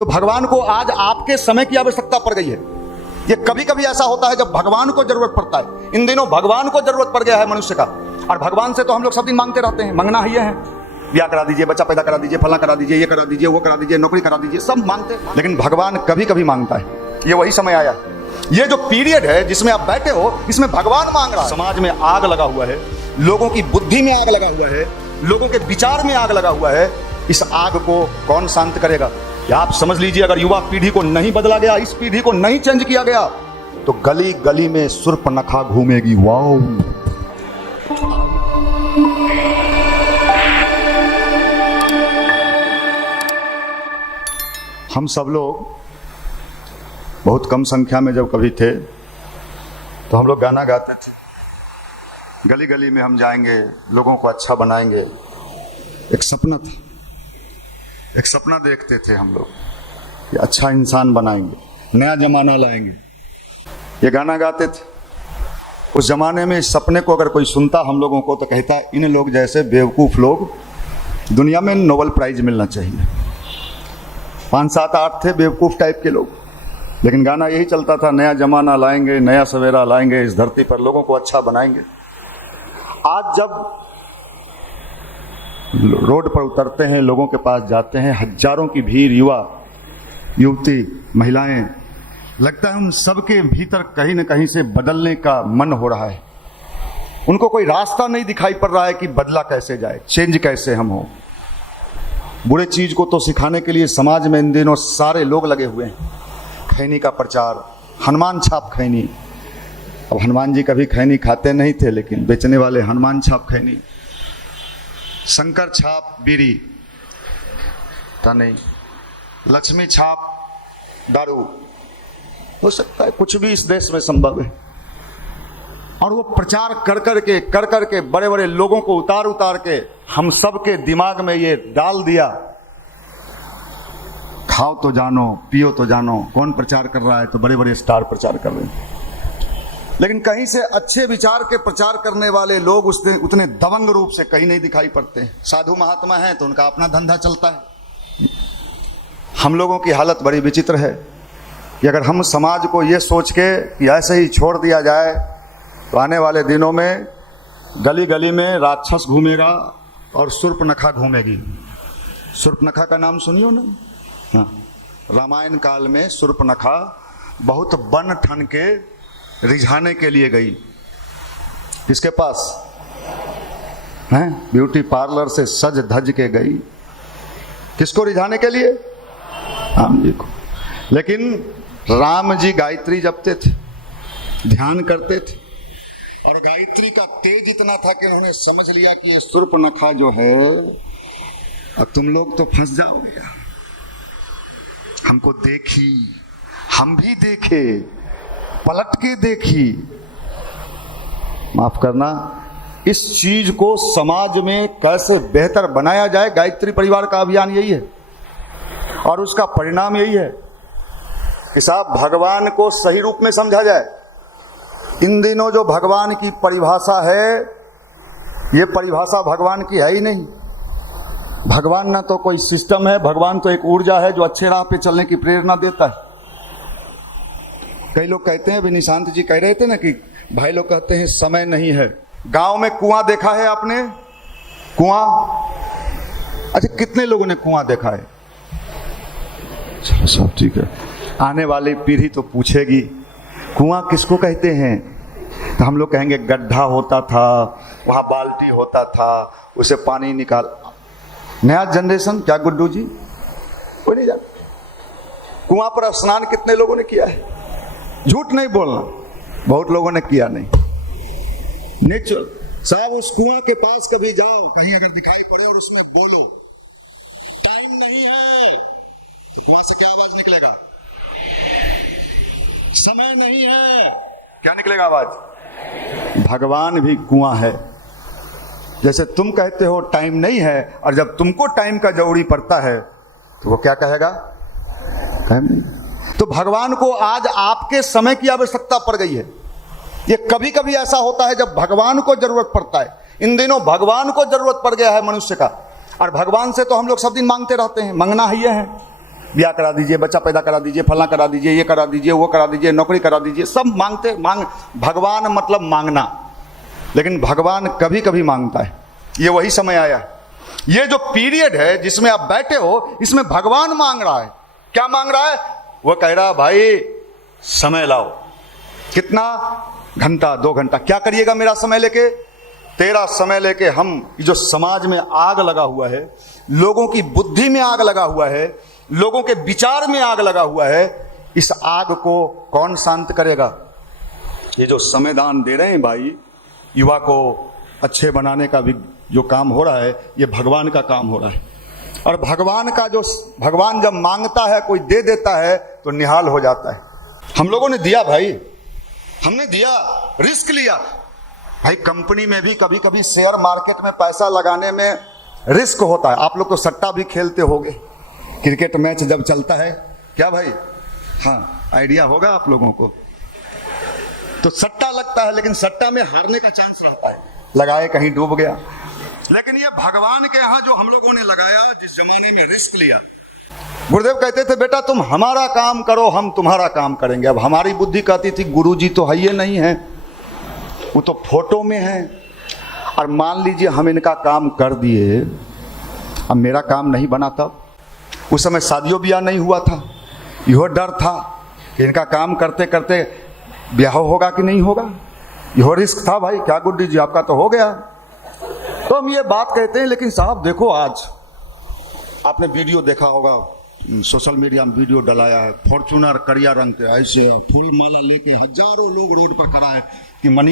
तो भगवान को आज आपके समय की आवश्यकता पड़ गई है। ये कभी कभी ऐसा होता है जब भगवान को जरूरत पड़ता है। इन दिनों भगवान को जरूरत पड़ गया है मनुष्य का, और भगवान से तो हम लोग सब दिन मांगते रहते हैं। मांगना ही है, ब्याह करा दीजिए, बच्चा पैदा करा दीजिए, फला करा दीजिए, ये करा दीजिए, वो करा दीजिए, नौकरी करा दीजिए, सब मांगते हैं। लेकिन भगवान कभी कभी मांगता है। ये वही समय आया, ये जो पीरियड है जिसमें आप बैठे हो, इसमें भगवान मांग रहा है। समाज में आग लगा हुआ है, लोगों की बुद्धि में आग लगा हुआ है, लोगों के विचार में आग लगा हुआ है। इस आग को कौन शांत करेगा? या आप समझ लीजिए, अगर युवा पीढ़ी को नहीं बदला गया, इस पीढ़ी को नहीं चेंज किया गया, तो गली गली में शूर्पणखा घूमेगी। वाओ, हम सब लोग बहुत कम संख्या में जब कभी थे तो हम लोग गाना गाते थे, गली गली में हम जाएंगे, लोगों को अच्छा बनाएंगे। एक सपना था, एक सपना देखते थे हम लोग कि अच्छा इंसान बनाएंगे, नया जमाना लाएंगे। ये गाना गाते थे। उस जमाने में इस सपने को अगर कोई सुनता हम लोगों को तो कहता, इन लोग जैसे बेवकूफ लोग दुनिया में नोबेल प्राइज मिलना चाहिए। 5, 7, 8 थे बेवकूफ टाइप के लोग, लेकिन गाना यही चलता था, नया जमाना लाएंगे, नया सवेरा लाएंगे, इस धरती पर लोगों को अच्छा बनाएंगे। आज जब रोड पर उतरते हैं, लोगों के पास जाते हैं, हजारों की भीड़, युवा युवती, महिलाएं, लगता है उन सबके भीतर कहीं न कहीं से बदलने का मन हो रहा है। उनको कोई रास्ता नहीं दिखाई पड़ रहा है कि बदला कैसे जाए, चेंज कैसे हम हो। बुरे चीज को तो सिखाने के लिए समाज में इन दिनों सारे लोग लगे हुए हैं। खैनी का प्रचार, हनुमान छाप खैनी। अब हनुमान जी कभी खैनी खाते नहीं थे, लेकिन बेचने वाले हनुमान छाप खैनी, शंकर छाप बीड़ी, था नहीं, लक्ष्मी छाप दारू। हो सकता है कुछ भी इस देश में संभव है। और वो प्रचार कर करके बड़े बड़े लोगों को उतार उतार के हम सब के दिमाग में ये डाल दिया, खाओ तो जानो, पियो तो जानो। कौन प्रचार कर रहा है? तो बड़े बड़े स्टार प्रचार कर रहे हैं। लेकिन कहीं से अच्छे विचार के प्रचार करने वाले लोग उतने दबंग रूप से कहीं नहीं दिखाई पड़ते। साधु महात्मा हैं तो उनका अपना धंधा चलता है। हम लोगों की हालत बड़ी विचित्र है कि अगर हम समाज को ये सोच के कि ऐसे ही छोड़ दिया जाए तो आने वाले दिनों में गली गली में राक्षस घूमेगा और शूर्पणखा घूमेगी। शूर्पणखा का नाम सुनियो ना? हाँ, रामायण काल में शूर्पणखा बहुत बन ठन के रिझाने के लिए गई। किसके पास? हैं? ब्यूटी पार्लर से सज धज के गई। किसको रिझाने के लिए? राम जी को। लेकिन राम जी गायत्री जपते थे, ध्यान करते थे, और गायत्री का तेज इतना था कि उन्होंने समझ लिया कि ये शूर्पणखा जो है, अब तुम लोग तो फंस जाओगे। हमको देखी, हम भी देखे, पलट के देखी। माफ करना, इस चीज को समाज में कैसे बेहतर बनाया जाए, गायत्री परिवार का अभियान यही है। और उसका परिणाम यही है कि साहब भगवान को सही रूप में समझा जाए। इन दिनों जो भगवान की परिभाषा है, ये परिभाषा भगवान की है ही नहीं। भगवान ना तो कोई सिस्टम है, भगवान तो एक ऊर्जा है जो अच्छे राह पे चलने की प्रेरणा देता है। कई लोग कहते हैं, अभी निशांत जी कह रहे थे ना कि भाई लोग कहते हैं समय नहीं है। गांव में कुआं देखा है आपने? कुआं? अच्छा, कितने लोगों ने कुआं देखा है? चलो सब ठीक है। आने वाली पीढ़ी तो पूछेगी कुआं किसको कहते हैं, तो हम लोग कहेंगे गड्ढा होता था, वहां बाल्टी होता था, उसे पानी निकाल। नया जनरेशन क्या गुड्डू जी? कोई नहीं जानता। कुआं पर स्नान कितने लोगों ने किया है? झूठ नहीं बोलना, बहुत लोगों ने किया नहीं। नेचुरल साहब, उस कुआं के पास कभी जाओ, कहीं अगर दिखाई पड़े और उसमें बोलो टाइम नहीं है, तो कुआं से क्या आवाज निकलेगा? समय नहीं है, क्या निकलेगा आवाज? भगवान भी कुआं है। जैसे तुम कहते हो टाइम नहीं है, और जब तुमको टाइम का जरूरी पड़ता है तो वो क्या कहेगा? टाइम नहीं। तो भगवान को आज आपके समय की आवश्यकता पड़ गई है। ये कभी कभी ऐसा होता है जब भगवान को जरूरत पड़ता है। इन दिनों भगवान को जरूरत पड़ गया है मनुष्य का, और भगवान से तो हम लोग सब दिन मांगते रहते हैं। मांगना ही है, ब्याह करा दीजिए, बच्चा पैदा करा दीजिए, फलना करा दीजिए, ये करा दीजिए, वो करा दीजिए, नौकरी करा दीजिए, सब मांग भगवान मतलब मांगना, लेकिन भगवान कभी कभी मांगता है। ये वही समय आया है, ये जो पीरियड है जिसमें आप बैठे हो, इसमें भगवान मांग रहा है। क्या मांग रहा है? वो कह रहा है भाई समय लाओ, कितना घंटा, 2 घंटा, क्या करिएगा मेरा समय लेके? तेरा समय लेके हम जो समाज में आग लगा हुआ है, लोगों की बुद्धि में आग लगा हुआ है, लोगों के विचार में आग लगा हुआ है, इस आग को कौन शांत करेगा? ये जो समय दान दे रहे हैं भाई, युवा को अच्छे बनाने का भी जो काम हो रहा है, ये भगवान का काम हो रहा है। और भगवान जब मांगता है, कोई दे देता है तो निहाल हो जाता है। हम लोगों ने दिया भाई, हमने दिया, रिस्क लिया भाई। कंपनी में भी कभी कभी शेयर मार्केट में पैसा लगाने में रिस्क होता है। आप लोग तो सट्टा भी खेलते होगे, क्रिकेट मैच जब चलता है, क्या भाई? हाँ, आइडिया होगा आप लोगों को। तो सट्टा लगता है, लेकिन सट्टा में हारने का चांस रहता है, लगाए कहीं डूब गया। लेकिन ये भगवान के यहां जो हम लोगों ने लगाया, जिस जमाने में रिस्क लिया, गुरुदेव कहते थे बेटा तुम हमारा काम करो, हम तुम्हारा काम करेंगे। अब हमारी बुद्धि कहती थी गुरुजी तो है ये नहीं है, वो तो फोटो में है। और मान लीजिए हम इनका काम कर दिए, अब मेरा काम नहीं बना, तब उस समय शादियों ब्याह नहीं हुआ था, यह डर था कि इनका काम करते करते ब्याह होगा कि नहीं होगा, यह रिस्क था भाई। क्या गुड्डी जी, आपका तो हो गया। तो हम ये बात कहते हैं, लेकिन साहब देखो, आज आपने वीडियो देखा होगा, सोशल मीडिया में वीडियो डलाया है, फॉर्च्यूनर करिया रंग के, ऐसे फूल माला लेके हजारों लोग रोड पर खड़ा है कि मनी